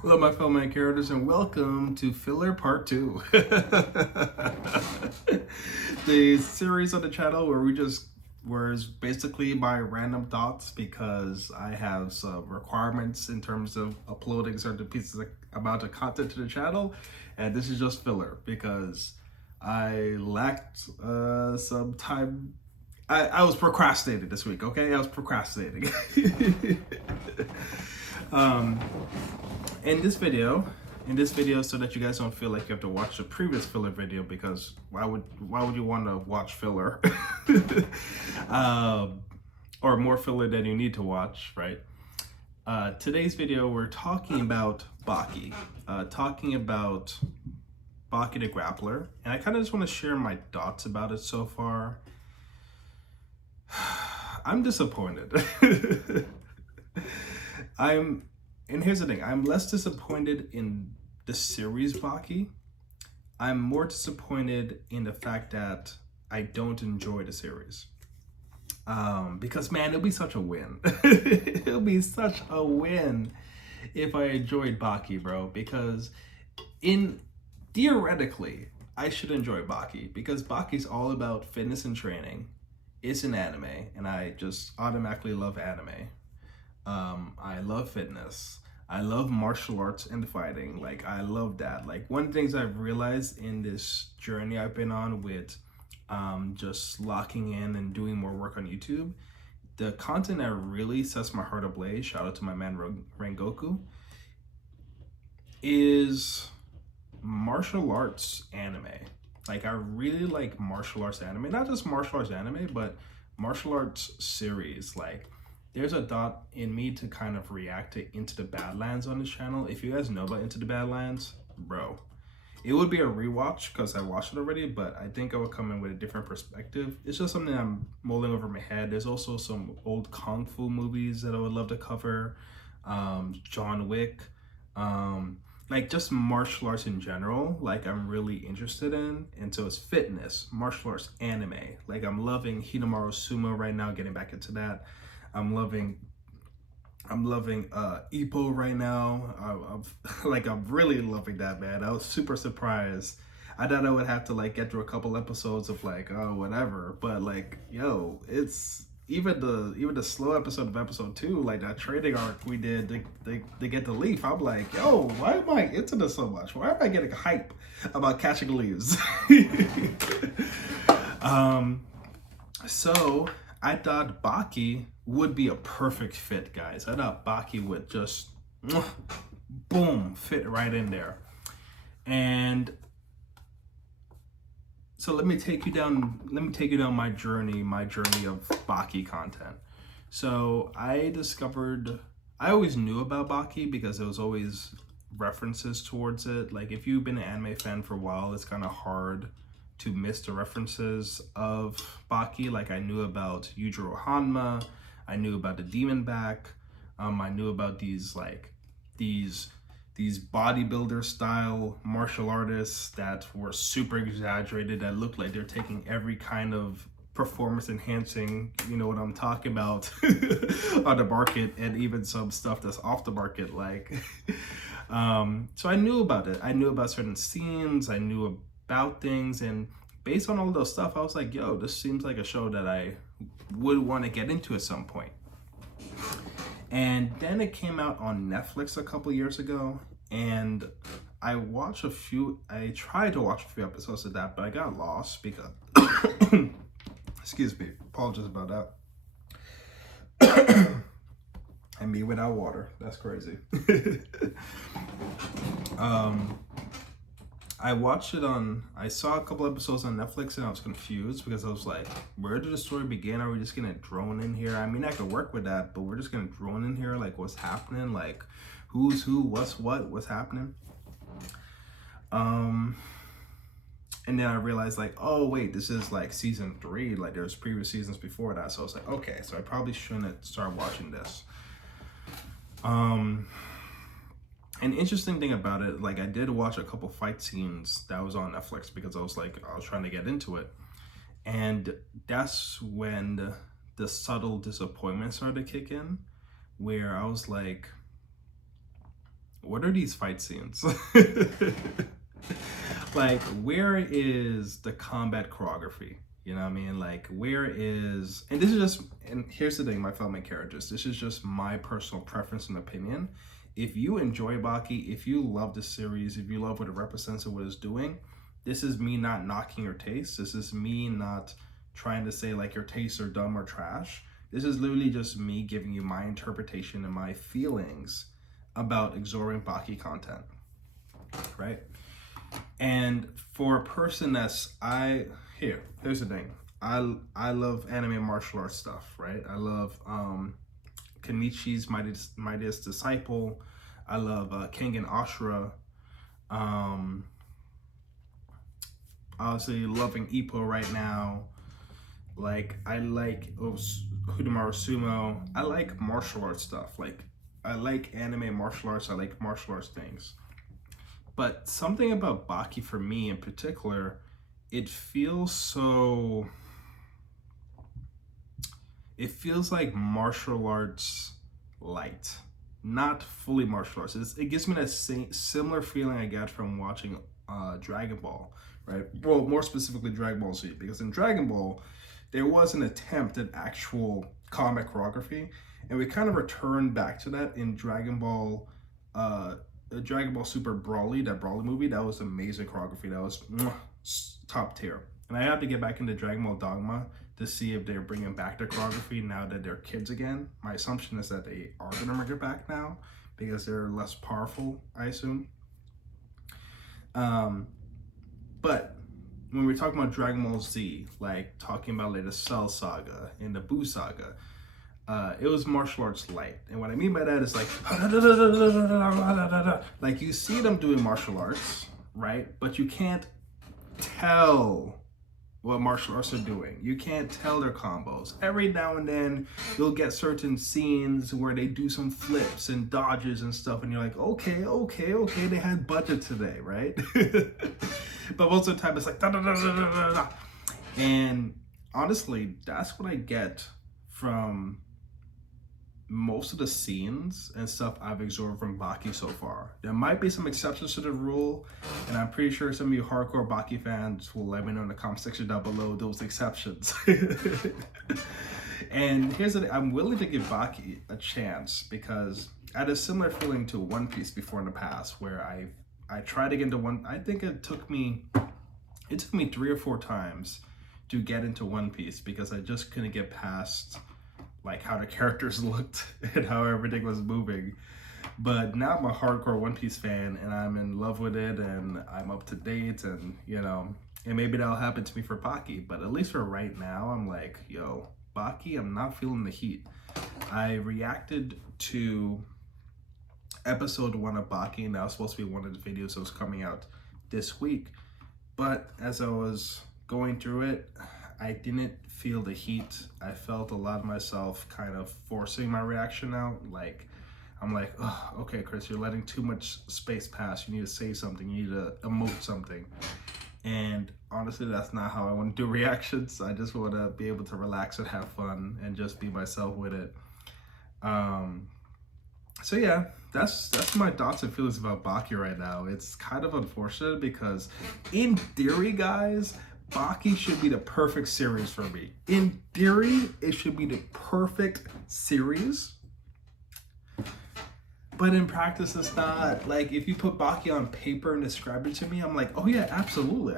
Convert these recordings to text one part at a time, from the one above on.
Hello, my fellow man characters, and welcome to Filler Part 2. The series on the channel where it's basically my random thoughts because I have some requirements in terms of uploading certain pieces of amount of content to the channel, and this is just filler because I lacked some time. I was procrastinating this week, okay? I was procrastinating. um, in this video, so that you guys don't feel like you have to watch the previous filler video, because why would you want to watch filler? um, or more filler than you need to watch, right? Today's video, we're talking about Baki. Talking about Baki the Grappler. And I kind of just want to share my thoughts about it so far. I'm disappointed. And here's the thing, I'm less disappointed in the series Baki. I'm more disappointed in the fact that I don't enjoy the series. Because man, it'll be such a win. It'll be such a win if I enjoyed Baki, bro. Because theoretically, I should enjoy Baki because Baki's all about fitness and training. It's an anime, and I just automatically love anime. I love fitness. I love martial arts and fighting. Like, I love that. Like, one of the things I've realized in this journey I've been on with just locking in and doing more work on YouTube, the content that really sets my heart ablaze, shout out to my man Rengoku, is martial arts anime. Like, I really like martial arts anime. Not just martial arts anime, but martial arts series. Like, there's a thought in me to kind of react to Into the Badlands on this channel. If you guys know about Into the Badlands, bro, it would be a rewatch because I watched it already, but I think I would come in with a different perspective. It's just something I'm mulling over my head. There's also some old Kung Fu movies that I would love to cover. John Wick. Like, just martial arts in general, like, I'm really interested in. And so it's fitness, martial arts, anime. Like, I'm loving Hinamaru Sumo right now, getting back into that. I'm loving Ippo right now. I'm really loving that, man. I was super surprised. I thought I would have to like get through a couple episodes of like, oh, whatever, but like, yo, it's even the slow episode of episode 2, like that trading arc we did to get the leaf. I'm like, yo, why am I into this so much? Why am I getting hype about catching leaves? So I thought Baki would be a perfect fit, guys. I thought Baki would just boom, fit right in there. And so let me take you down my journey of Baki content. So I always knew about Baki because there was always references towards it. Like, if you've been an anime fan for a while, it's kind of hard to miss the references of Baki. Like, I knew about Yujiro Hanma, I knew about the Demon Back, I knew about these bodybuilder style martial artists that were super exaggerated, that looked like they're taking every kind of performance enhancing, you know what I'm talking about, on the market, and even some stuff that's off the market. Like, so I knew about it. I knew about certain scenes. I knew about things, and based on all those stuff, I was like, yo, this seems like a show that I would want to get into at some point. And then it came out on Netflix a couple years ago, and I tried to watch a few episodes of that, but I got lost because excuse me, apologies about that. And me without water, that's crazy. I saw a couple episodes on Netflix, and I was confused because I was like, where did the story begin? Are we just gonna drone in here? I mean, I could work with that, but we're just gonna drone in here? Like, what's happening? Like, who's who, what's happening? And then I realized, like, oh wait, this is like season 3. Like, there's previous seasons before that. So I was like, okay, so I probably shouldn't start watching this. An interesting thing about it, like, I did watch a couple fight scenes that was on Netflix because I was trying to get into it. And that's when the subtle disappointment started to kick in, where I was like, what are these fight scenes? Like, where is the combat choreography? You know what I mean? Like, where is, and this is just, and here's the thing, my fellow main characters, this is just my personal preference and opinion. If you enjoy Baki, if you love the series, if you love what it represents and what it's doing, this is me not knocking your taste. This is me not trying to say like your tastes are dumb or trash. This is literally just me giving you my interpretation and my feelings about absorbing Baki content, right? And for a person that's here's the thing. I love anime and martial arts stuff, right? I love Kenichi's Mightiest Disciple. I love Kengan Ashura. Obviously loving Ippo right now. Like, I like Hudamaru Sumo. I like martial arts stuff. Like, I like anime martial arts. I like martial arts things. But something about Baki for me in particular, it feels like martial arts light, not fully martial arts. It gives me that similar feeling I get from watching Dragon Ball, right? Well, more specifically Dragon Ball Z, because in Dragon Ball, there was an attempt at actual combat choreography, and we kind of returned back to that in Dragon Ball Super Broly, that Broly movie. That was amazing choreography. That was top tier. And I have to get back into Dragon Ball Dogma to see if they're bringing back their choreography now that they're kids again. My assumption is that they are going to bring it back now because they're less powerful, I assume. But when we're talking about Dragon Ball Z, like talking about like the Cell Saga and the Buu Saga, it was martial arts light. And what I mean by that is like you see them doing martial arts, right? But you can't tell what martial arts are doing. You can't tell their combos. Every now and then you'll get certain scenes where they do some flips and dodges and stuff, and you're like, okay, they had budget today, right? But most of the time it's like da da da da da da. And honestly, that's what I get from most of the scenes and stuff I've absorbed from Baki so far. There might be some exceptions to the rule, and I'm pretty sure some of you hardcore Baki fans will let me know in the comment section down below those exceptions. And here's the thing, I'm willing to give Baki a chance because I had a similar feeling to One Piece before in the past, where I tried to get into one. I think it took me 3 or 4 times to get into One Piece because I just couldn't get past like how the characters looked and how everything was moving. But now I'm a hardcore One Piece fan and I'm in love with it and I'm up to date, and you know, and maybe that'll happen to me for Baki, but at least for right now, I'm like, yo, Baki, I'm not feeling the heat. I reacted to episode 1 of Baki, and that was supposed to be one of the videos that was coming out this week. But as I was going through it, I didn't feel the heat. I felt a lot of myself kind of forcing my reaction out. Like, I'm like, oh, okay, Chris, you're letting too much space pass. You need to say something. You need to emote something. And honestly, that's not how I want to do reactions. I just want to be able to relax and have fun and just be myself with it. So yeah, that's my thoughts and feelings about Baki right now. It's kind of unfortunate because in theory, guys, Baki should be the perfect series for me. In theory, it should be the perfect series. But in practice, it's not. Like, if you put Baki on paper and describe it to me, I'm like, oh yeah, absolutely.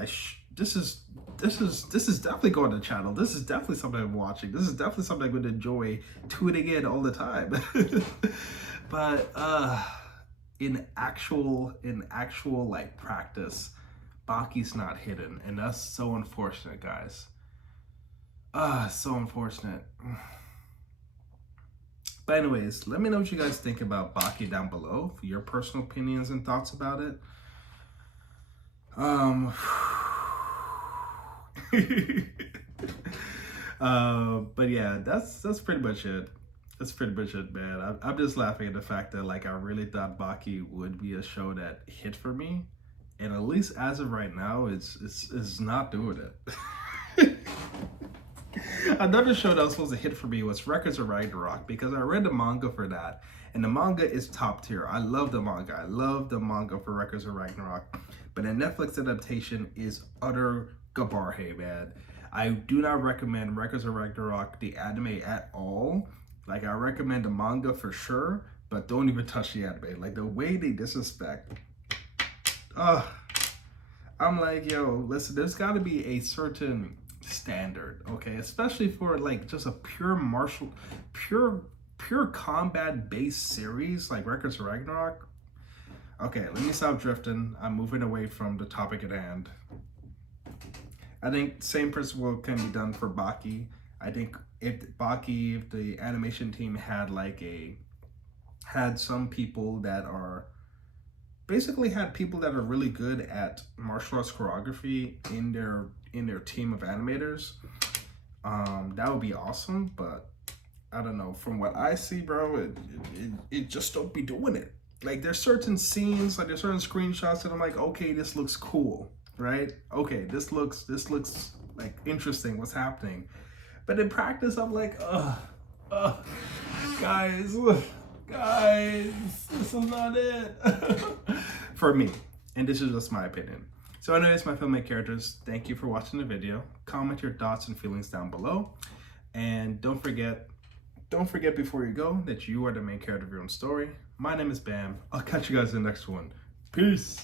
This is definitely going to the channel. This is definitely something I'm watching. This is definitely something I'm going to enjoy tuning in all the time. But in actual like practice, Baki's not hidden, and that's so unfortunate, guys. So unfortunate. But anyways, let me know what you guys think about Baki down below, for your personal opinions and thoughts about it. But yeah, that's pretty much it. That's pretty much it, man. I'm just laughing at the fact that like I really thought Baki would be a show that hit for me, and at least as of right now, it's not doing it. Another show that was supposed to hit for me was Records of Ragnarok, because I read the manga for that, And the manga is top tier. I love the manga. I love the manga for Records of Ragnarok. But the Netflix adaptation is utter gabarhe, man. I do not recommend Records of Ragnarok, the anime, at all. Like, I recommend the manga for sure, but don't even touch the anime. Like, the way they disrespect. I'm like, yo, listen, there's got to be a certain standard, okay? Especially for like just a pure combat based series like Records of Ragnarok. Okay, let me stop drifting. I'm moving away from the topic at hand. I think same principle can be done for Baki. I think if the animation team had some people that are basically had people that are really good at martial arts choreography in their team of animators, that would be awesome. But I don't know, from what I see, bro, it just don't be doing it. Like, there's certain scenes, like there's certain screenshots that I'm like, okay, this looks cool, right? Okay, this looks like interesting, what's happening. But in practice, I'm like, guys, this is not it. For me, and this is just my opinion. So anyways, my filmmaker characters, thank you for watching the video. Comment your thoughts and feelings down below. And don't forget before you go that you are the main character of your own story. My name is Bam. I'll catch you guys in the next one. Peace.